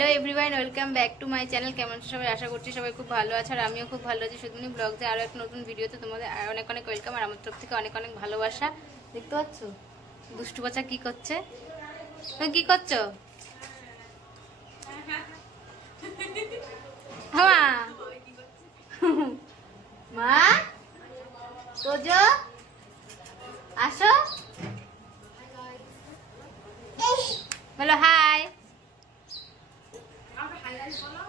Hello everyone welcome back to my channel केमन सबाई आशा करছি সবাই খুব ভালো আছে আর আমিও খুব ভালো আছি। সুদমিনী ব্লগে আরো একটা নতুন ভিডিওতে তোমাদের অনেক অনেক ওয়েলকাম আর আমার তরফ থেকে অনেক অনেক ভালোবাসা। দেখতে পাচ্ছ দুষ্টু বাচ্চা কি করছে? তুমি কি করছো? হ্যাঁ মা তোজো আসো বলো হাই।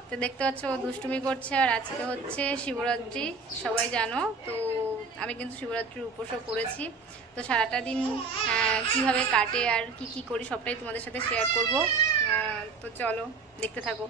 তো দেখতে পাচ্ছ ও দুষ্টুমি করছে আর আজকে হচ্ছে শিবরাত্রি সবাই জানো। তো আমি কিন্তু শিবরাত্রির উপোসও করেছি। তো সারাটা দিন কিভাবে কাটে আর কি কি করি সবটাই তোমাদের সাথে শেয়ার করব। তো চলো দেখতে থাকো।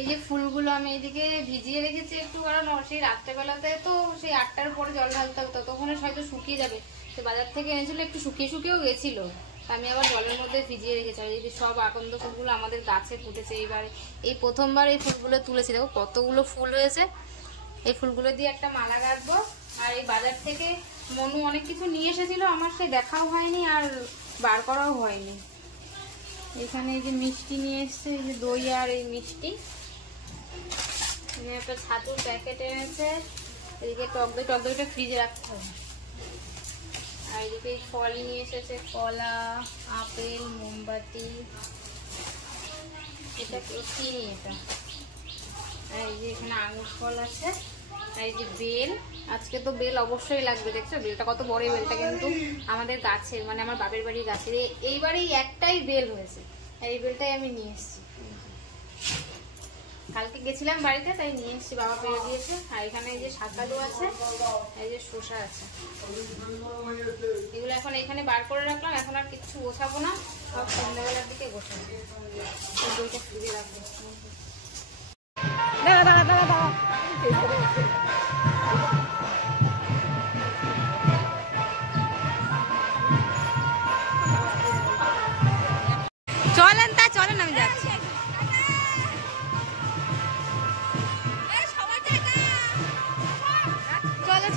এই যে ফুলগুলো আমি এইদিকে ভিজিয়ে রেখেছি একটু, কারণ সেই রাত্রেবেলাতে তো সেই 8টার পরে জল ঢালতে হবে, ততক্ষণে হয়তো শুকিয়ে যাবে। তো বাজার থেকে এনেছিল একটু শুকিয়েও গেছিল, আমি আবার জলের মধ্যে ভিজিয়ে রেখেছি। আর এই যে সব আকন্দ ফুলগুলো আমাদের গাছে ফুটেছে এইবারে, এই প্রথমবার এই ফুলগুলো তুলেছি। দেখো কতগুলো ফুল হয়েছে। এই ফুলগুলো দিয়ে একটা মালা গাঁথবো। আর এই বাজার থেকে মনু অনেক কিছু নিয়ে এসেছিল, আমার সে দেখাও হয়নি আর বার করাও হয়নি। এখানে এই যে মিষ্টি নিয়ে এসছে, এই যে দই আর এই মিষ্টি, একটা ছাতুর প্যাকেট এনেছে। এদিকে টক দইটা ফ্রিজে রাখতে হবে। আর এদিকে ফল নিয়ে এসেছে, কলা, আপেল, মোমবাতি, এটা চিনি এটা। আর এই যে এখানে আঙুর ফল আছে। আর এই যে বেল, আজকে তো বেল অবশ্যই লাগবে। দেখছো বেলটা কত বড়? এই বেলটা কিন্তু আমাদের গাছের, মানে আমার বাপের বাড়ির গাছের। এইবারেই একটাই বেল হয়েছে, এই বেলটাই আমি নিয়ে এসেছি। কালকে গেছিলাম বাড়িতে, তাই নিয়ে এসেছি, বাবা পেয়ে দিয়েছে। আর এখানে এই যে শাকালু আছে, এই যে শসা আছে। এগুলো এখন এখানে বার করে রাখলাম, এখন আর কিচ্ছু গোছাবো না, সব সন্ধ্যাবেলার দিকে গোছাবো। দইটা ফ্রিজে রাখবো। চলেন আমি যাচ্ছি। চলো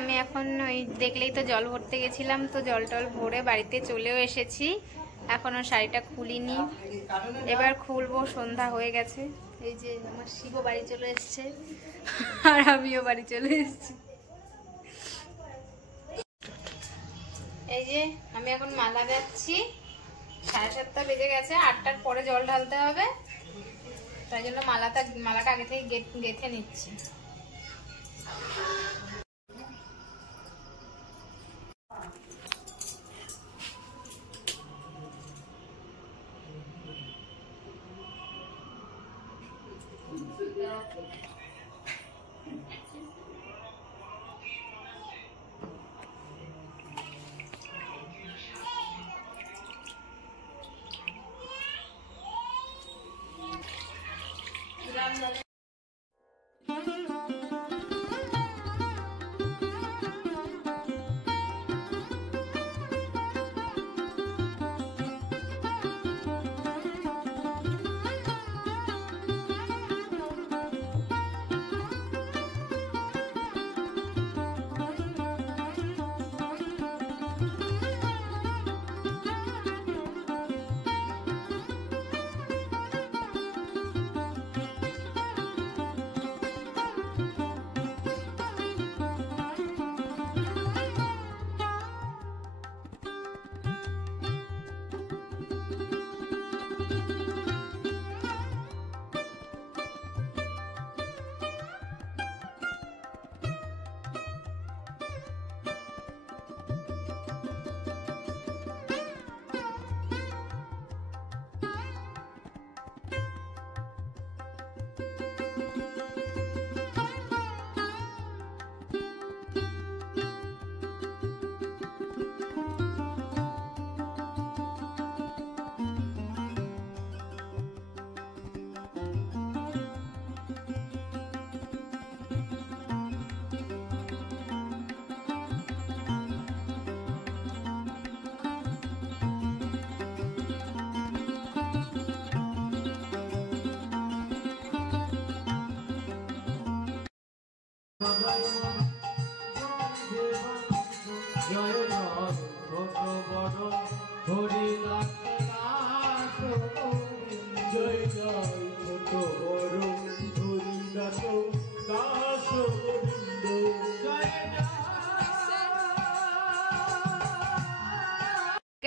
আমি এখন ওই দেখলেই তো জল ভরতে গেছিলাম, তো জল টল ভরে বাড়িতে চলেও এসেছি। এখনো শাড়িটা খুলিনি, এবার খুলবো। সন্ধ্যা হয়ে গেছে। এই যে আমার শিবও বাড়ি চলে এসছে আর আমিও বাড়ি চলে এসেছি। এই যে আমি এখন মালা গাচ্ছি। 7:30 বেজে গেছে, 8টার পরে জল ঢালতে হবে, তাই জন্য মালাটা আগে থেকে গেঁথে নিচ্ছি।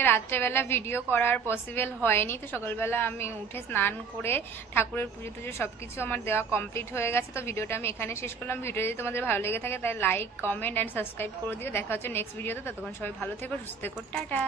রাত্রেবেলা ভিডিও করার পসিবল হয়নি, তো সকালবেলা আমি উঠে স্নান করে ঠাকুরের পুজো টুজো সবকিছু আমার দেওয়া কমপ্লিট হয়ে গেছে। তো ভিডিওটা আমি এখানে শেষ করলাম। ভিডিও যদি তোমাদের ভালো লেগে থাকে তাই লাইক, কমেন্ট অ্যান্ড সাবস্ক্রাইব করে দিও। দেখা হচ্ছে নেক্সট ভিডিওতে। ততক্ষণ সবাই ভালো থেকো, সুস্থ থেকো, টাটা।